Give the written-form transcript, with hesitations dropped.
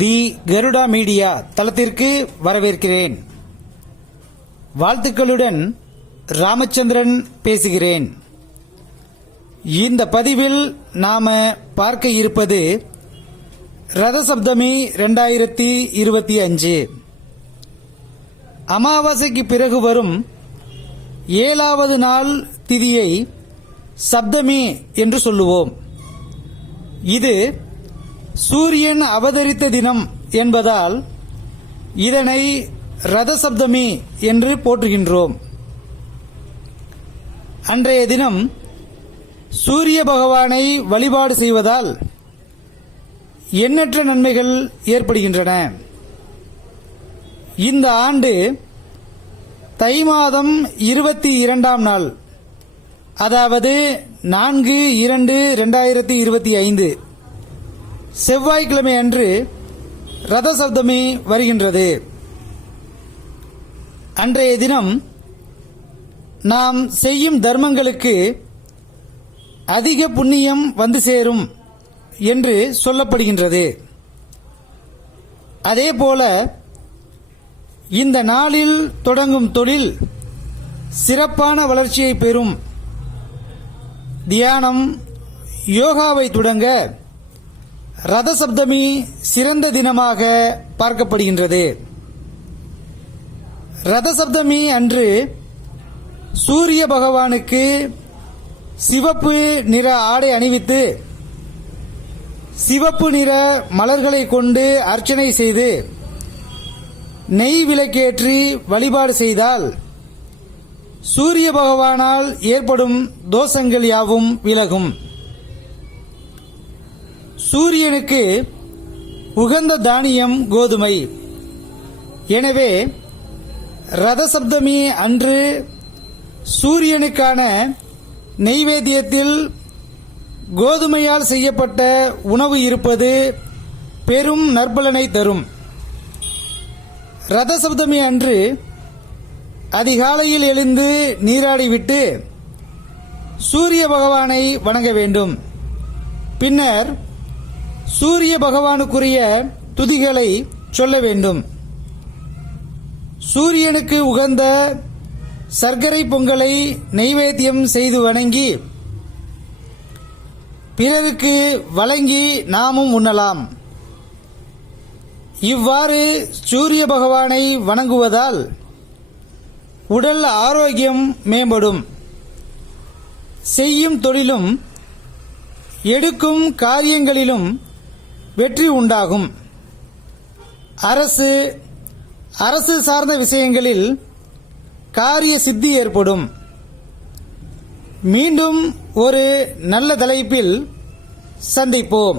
தி Garuda media தளத்திற்கு வரவேற்கிறேன். வாழ்த்துக்களுடன் ராமச்சந்திரன் பேசுகிறேன். இந்த பதிவில் நாம பார்க்க இருப்பது ரதசப்தமி 2025. அமாவாசைக்கு பிறகு வரும் 7வது நாள் திதியை சப்தமி என்று சொல்லுவோம். இது சூரியன் அவதரித்த தினம் என்பதால் இதனை ரதசப்தமி என்று போற்றுகின்றோம். அன்றைய தினம் சூரிய பகவானை வழிபாடு செய்வதால் எண்ணற்ற நன்மைகள் ஏற்படுகின்றன. இந்த ஆண்டு தை மாதம் 22ஆம் நாள், அதாவது 4/2/2025 செவ்வாய்க்கிழமை அன்று ரதசப்தமி வருகின்றது. அன்றைய தினம் நாம் செய்யும் தர்மங்களுக்கு அதிக புண்ணியம் வந்து சேரும் என்று சொல்லப்படுகின்றது. அதேபோல இந்த நாளில் தொடங்கும் தொழில் சிறப்பான வளர்ச்சியை பெறும். தியானம், யோகாவை தொடங்க ரதசப்தமி சிறந்த தினமாக பார்க்கப்படுகின்றது. ரதசப்தமி அன்று சூரிய பகவானுக்கு சிவப்பு நிற ஆடை அணிவித்து சிவப்பு நிற மலர்களை கொண்டு அர்ச்சனை செய்து நெய் விளக்கேற்றி வழிபாடு செய்தால் சூரிய பகவானால் ஏற்படும் தோஷங்கள் யாவும் விலகும். சூரியனுக்கு உகந்த தானியம் கோதுமை. எனவே ரதசப்தமி அன்று சூரியனுக்கான நெய்வேத்தியத்தில் கோதுமையால் செய்யப்பட்ட உணவு இருப்பது பெரும் நற்பலனை தரும். ரதசப்தமி அன்று அதிகாலையில் எழுந்து நீராடிவிட்டு சூரிய பகவானை வணங்க வேண்டும். பின்னர் சூரிய பகவானுக்குரிய துதிகளை சொல்ல வேண்டும். சூரியனுக்கு உகந்த சர்க்கரை பொங்கலை நெய்வேத்தியம் செய்து வணங்கி பிறருக்கு வழங்கி நாமும் உண்ணலாம். இவ்வாறு சூரிய பகவானை வணங்குவதால் உடல் ஆரோக்கியம் மேம்படும். செய்யும் தொழிலும் எடுக்கும் காரியங்களிலும் வெற்றி உண்டாகும். அரசு சார்ந்த விஷயங்களில் காரிய சித்தி ஏற்படும். மீண்டும் ஒரு நல்ல தலைப்பில் சந்திப்போம்.